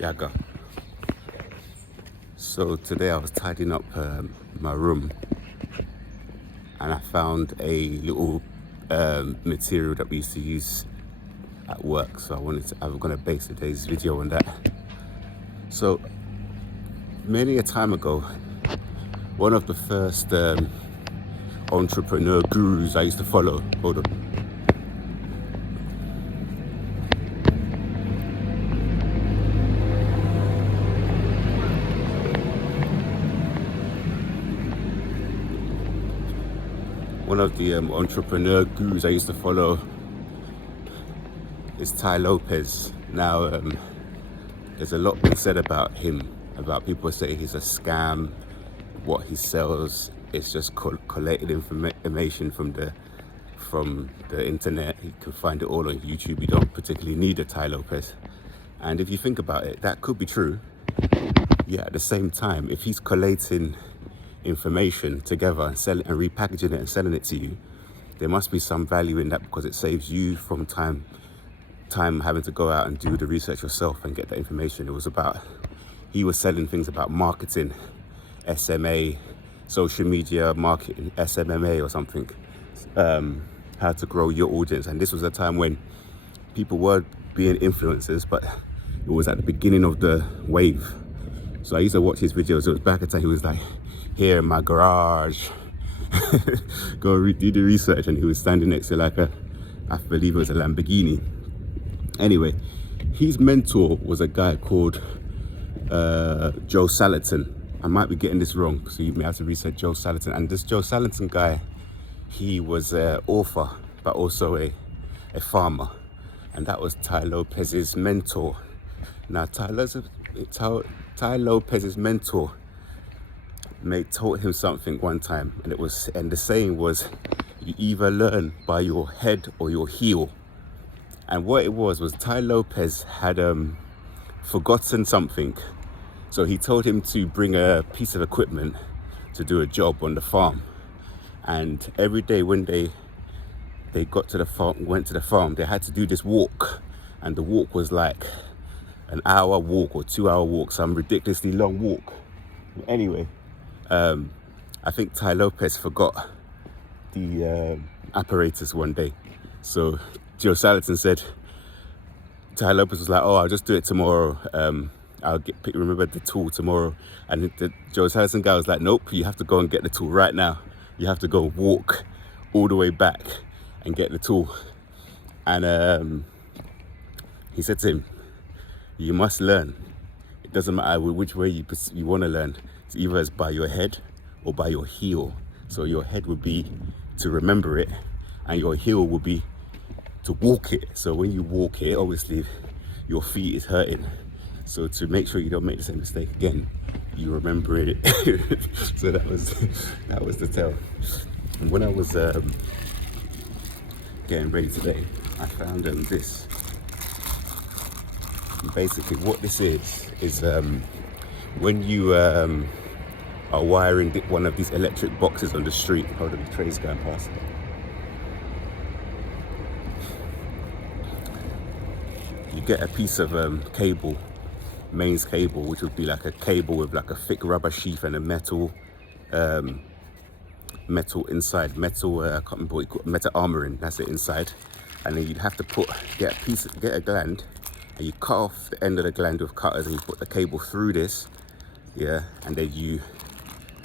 Yaga. So today I was tidying up my room and I found a little material that we used to use at work. So I'm gonna base today's video on that. So many a time ago, one of the first entrepreneur gurus I used to follow, hold on. One of the entrepreneur gurus I used to follow is Tai Lopez. Now, there's a lot been said about him, about people say he's a scam, what he sells is just collated information from the internet. You can find it all on YouTube. You don't particularly need a Tai Lopez. And if you think about it, that could be true. Yeah, at the same time, if he's collating information together and repackaging it and selling it to you, there must be some value in that, because it saves you from time having to go out and do the research yourself and get the information. He was selling things about marketing, SMA, social media marketing, SMMA or something, how to grow your audience. And this was a time when people were being influencers, but it was at the beginning of the wave. So I used to watch his videos. It was back at the time he was like, here in my garage, go do the research, and he was standing next to I believe it was a Lamborghini. Anyway, his mentor was a guy called Joe Salatin. I might be getting this wrong, so you may have to research Joe Salatin. And this Joe Salatin guy, he was an author, but also a farmer. And that was Tai Lopez's mentor. Now, Tai Lopez's mentor taught him something one time, and the saying was, you either learn by your head or your heel. And what it was Tai Lopez had forgotten something. So he told him to bring a piece of equipment to do a job on the farm. And every day when they went to the farm, they had to do this walk. And the walk was like an hour walk or 2 hour walk, some ridiculously long walk. Anyway, I think Tai Lopez forgot the apparatus one day. So Joe Salatin said, Tai Lopez was like, oh, I'll just do it tomorrow. I'll remember the tool tomorrow. And the Joe Salatin guy was like, nope, you have to go and get the tool right now. You have to go walk all the way back and get the tool. And he said to him, you must learn. It doesn't matter which way you want to learn. It's either as by your head or by your heel. So your head would be to remember it, and your heel would be to walk it. So when you walk it, obviously your feet is hurting. So to make sure you don't make the same mistake again, you remember it. So that was the tell. And when I was getting ready today, I found this. And basically what this is when you are wiring one of these electric boxes on the street. Hold on, the train's going past. You get a piece of cable, mains cable, which would be like a cable with like a thick rubber sheath and a metal inside, I can't remember what you call it, metal armoring, that's it, inside. And then you'd have to get a gland, and you cut off the end of the gland with cutters, and you put the cable through this, yeah, and then you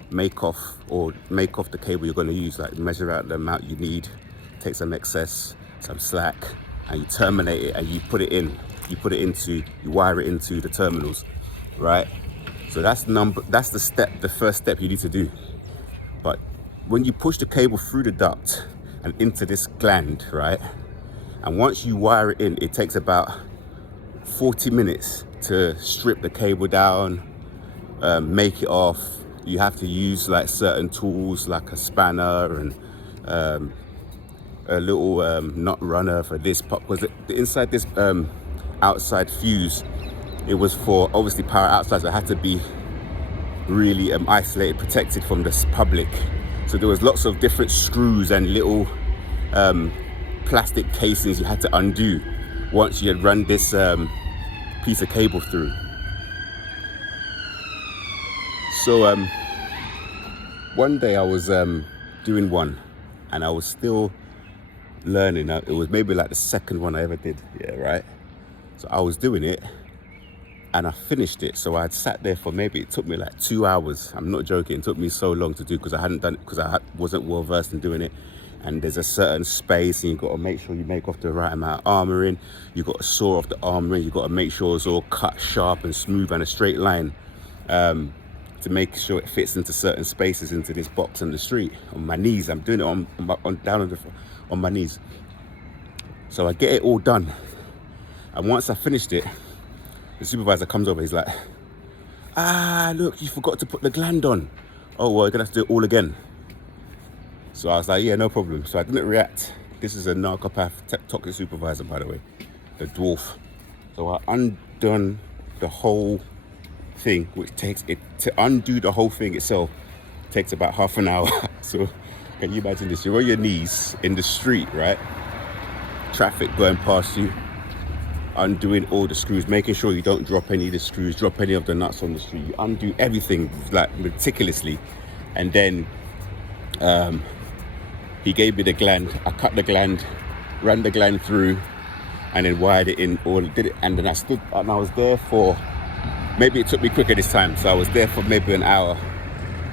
make off the cable you're going to use, like measure out the amount you need, take some excess, some slack, and you terminate it, and you wire it into the terminals, right? So that's the first step you need to do. But when you push the cable through the duct and into this gland, right, and once you wire it in, it takes about 40 minutes to strip the cable down, make it off. You have to use like certain tools like a spanner and a little nut runner for this part, because inside this outside fuse, it was for obviously power outside, so it had to be really isolated, protected from the public. So there was lots of different screws and little plastic casings you had to undo once you had run this piece of cable through. So one day I was doing one, and I was still learning. It was maybe like the second one I ever did. Yeah, right. So I was doing it, and I finished it. So I'd sat there for maybe, it took me like 2 hours. I'm not joking. It took me so long to do because I hadn't done it, because wasn't well versed in doing it. And there's a certain space, and you've got to make sure you make off the right amount of armouring. You've got to saw off the armouring. You've got to make sure it's all cut sharp and smooth and a straight line, to make sure it fits into certain spaces into this box on the street. On my knees, I'm doing it on my knees. So I get it all done, and once I finished it, the supervisor comes over. He's like, look, you forgot to put the gland on. Oh, well, you're gonna have to do it all again. So I was like, yeah, no problem. So I didn't react. This is a narcopath toxic supervisor, by the way, the dwarf. So I undone the whole thing, which takes it, to undo the whole thing itself takes about half an hour. So can you imagine this? You're on your knees in the street, right? Traffic going past you, undoing all the screws, making sure you don't drop any of the screws, drop any of the nuts on the street. You undo everything like meticulously, and then he gave me the gland. I cut the gland, ran the gland through, and then wired it in, or did it. And then I stood, and I was there for, maybe it took me quicker this time. So I was there for maybe an hour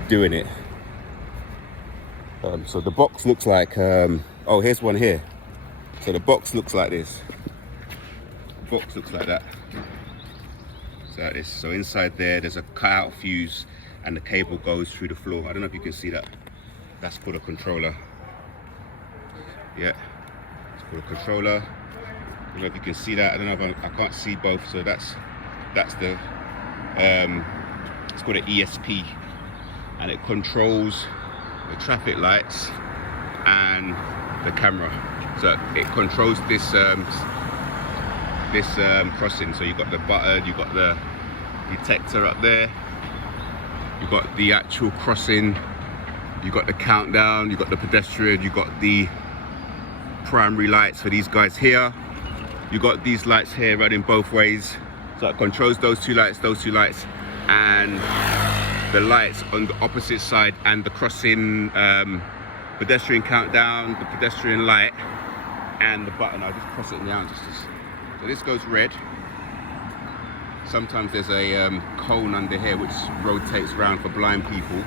doing it. So the box looks like, oh, here's one here. So the box looks like this. The box looks like that. So like this. So inside there's a cut-out fuse, and the cable goes through the floor. I don't know if you can see that. That's called a controller. Yeah, it's called a controller. I don't know if you can see that. I don't know if I can't see both. So that's the it's called an ESP, and it controls the traffic lights and the camera. So it controls this crossing. So you've got the button, you've got the detector up there, you've got the actual crossing, you've got the countdown, you've got the pedestrian, you've got the primary lights for these guys here, you've got these lights here running both ways. So it controls those two lights, and the lights on the opposite side, and the crossing pedestrian countdown, the pedestrian light, and the button. I'll just cross it now. So this goes red. Sometimes there's a cone under here which rotates around for blind people.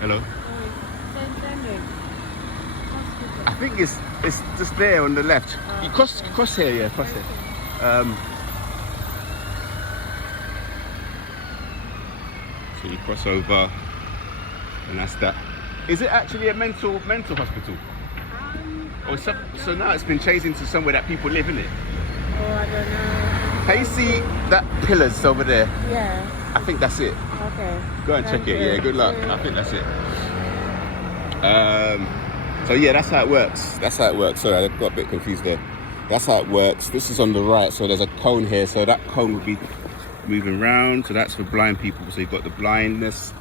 Hello. I think it's just there on the left. You cross here, yeah, cross here. So you cross over, and that's that. Is it actually a mental hospital? Or so now it's been changed into somewhere that people live in it? Oh, I don't know. Can you see that pillars over there? Yeah. I think that's it. Okay. Go and check it. Yeah, good luck. I think that's it. So yeah, that's how it works. Sorry, I got a bit confused there. That's how it works. This is on the right, so there's a cone here. So that cone would be moving round. So that's for blind people. So you've got the blindness.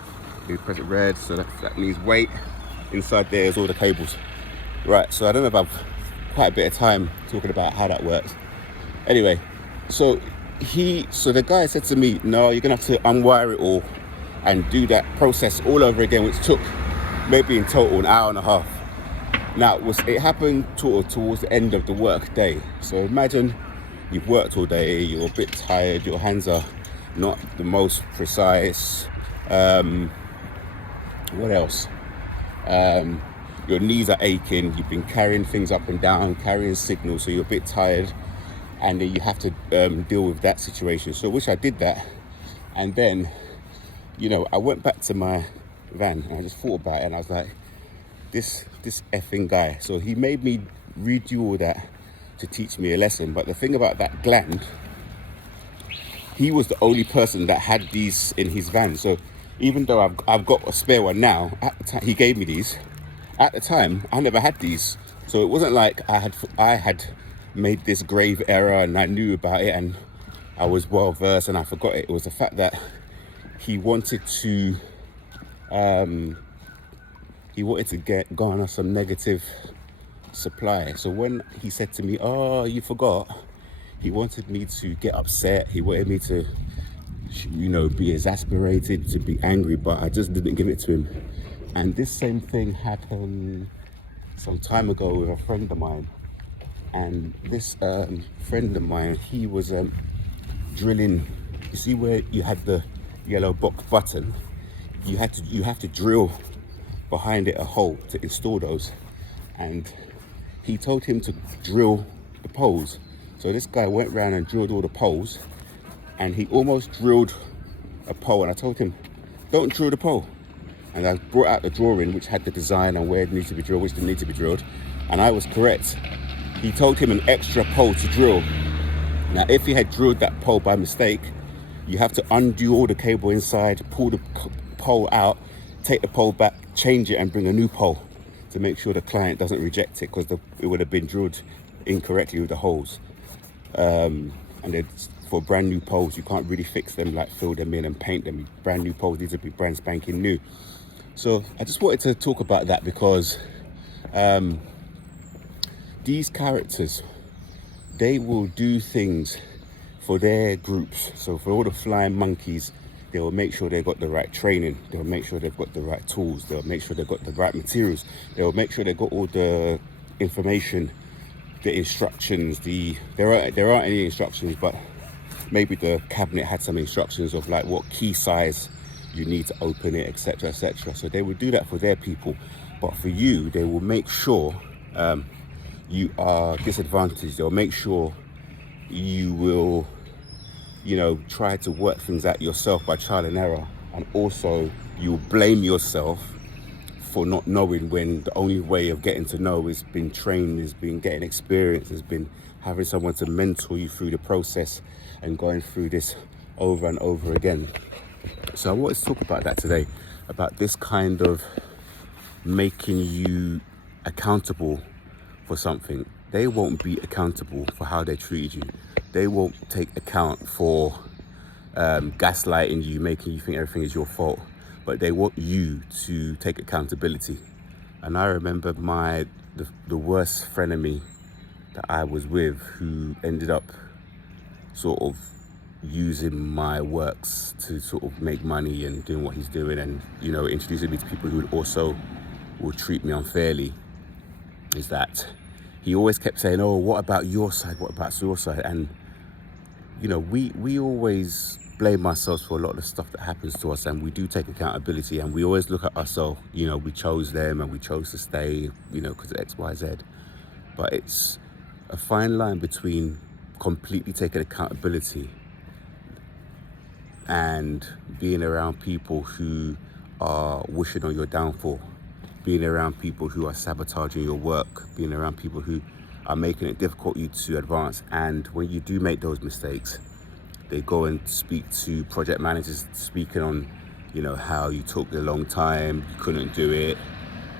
You press it red, so that means wait. Inside there is all the cables. Right, so I don't know if I've quite a bit of time talking about how that works. Anyway, so the guy said to me, no, you're gonna have to unwire it all and do that process all over again, which took maybe in total an hour and a half. Now, it happened towards the end of the work day. So imagine you've worked all day, you're a bit tired, your hands are not the most precise. What else? Your knees are aching, you've been carrying things up and down, carrying signals, so you're a bit tired, and then you have to deal with that situation. So which I did that, and then, I went back to my van, and I just thought about it, and I was like, this effing guy. So he made me redo all that to teach me a lesson. But the thing about that gland, he was the only person that had these in his van. So even though I've got a spare one now, at the time he gave me these. At the time, I never had these. So it wasn't like I had made this grave error and I knew about it and I was well versed and I forgot it. It was the fact that he wanted to garner some negative supply. So when he said to me, oh, you forgot, He wanted me to get upset. He wanted me to, be exasperated, to be angry, but I just didn't give it to him. And this same thing happened some time ago with a friend of mine. And this friend of mine, he was drilling. You see where you had the yellow box button? You have to drill behind it a hole to install those. And he told him to drill the poles. So this guy went round and drilled all the poles, and he almost drilled a pole. And I told him, don't drill the pole. And I brought out the drawing which had the design and where it needs to be drilled, which didn't need to be drilled. And I was correct. He told him an extra pole to drill. Now, if he had drilled that pole by mistake, you have to undo all the cable inside, pull the pole out, take the pole back, change it and bring a new pole to make sure the client doesn't reject it, because it would have been drilled incorrectly with the holes. And then for brand new poles, you can't really fix them, like fill them in and paint them. Brand new poles need to be brand spanking new. So I just wanted to talk about that because these characters, they will do things for their groups. So for all the flying monkeys, they will make sure they've got the right training. They'll make sure they've got the right tools. They'll make sure they've got the right materials. They'll make sure they've got all the information, the instructions. There aren't any instructions, but maybe the cabinet had some instructions of like what key size you need to open it, etc., etc. So they will do that for their people, but for you, they will make sure you are disadvantaged. They'll make sure you will, try to work things out yourself by trial and error, and also you'll blame yourself for not knowing when the only way of getting to know is being trained, is being getting experience, has been having someone to mentor you through the process and going through this over and over again. So I wanted to talk about that today, about this kind of making you accountable for something. They won't be accountable for how they treated you. They won't take account for gaslighting you, making you think everything is your fault, but they want you to take accountability. And I remember the worst frenemy that I was with, who ended up sort of using my works to sort of make money and doing what he's doing, and introducing me to people who also will treat me unfairly, is that he always kept saying, oh, what about your side? What about your side? And we always blame ourselves for a lot of the stuff that happens to us, and we do take accountability, and we always look at ourselves, we chose them and we chose to stay, because of X, Y, Z. But it's a fine line between completely taking accountability and being around people who are wishing on your downfall, being around people who are sabotaging your work, being around people who are making it difficult for you to advance. And when you do make those mistakes, they go and speak to project managers, speaking on, how you took a long time, you couldn't do it,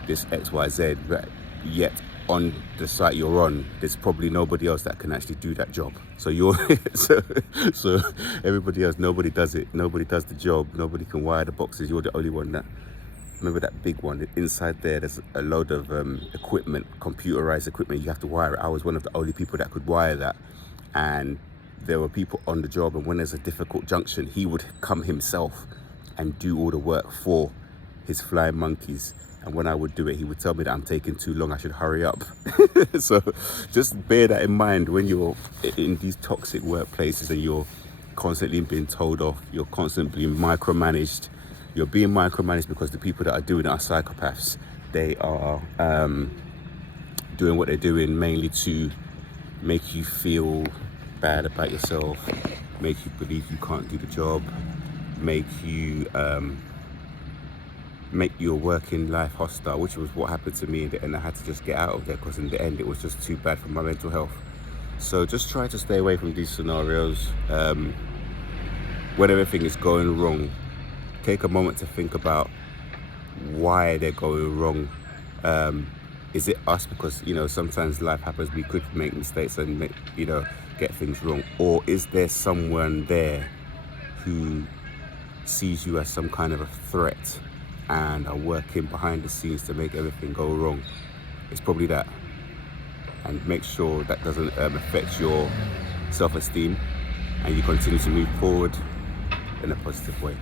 this X, Y, Z. But yet on the site you're on, there's probably nobody else that can actually do that job. So so everybody else, nobody does it. Nobody does the job. Nobody can wire the boxes. You're the only one that. Remember that big one? Inside there's a load of equipment, computerized equipment. You have to wire it. I was one of the only people that could wire that. And there were people on the job, and when there's a difficult junction, he would come himself and do all the work for his flying monkeys. And when I would do it, he would tell me that I'm taking too long, I should hurry up. So just bear that in mind when you're in these toxic workplaces and you're constantly being told off, you're constantly being micromanaged. You're being micromanaged because the people that are doing it are psychopaths. They are doing what they're doing mainly to make you feel bad about yourself, make you believe you can't do the job, make your working life hostile, which was what happened to me in the end. I had to just get out of there, because in the end it was just too bad for my mental health. So just try to stay away from these scenarios. When everything is going wrong, take a moment to think about why they're going wrong. Is it us? Because sometimes life happens, we could make mistakes and get things wrong. Or is there someone there who sees you as some kind of a threat and are working behind the scenes to make everything go wrong? It's probably that. And make sure that doesn't affect your self-esteem, and you continue to move forward in a positive way.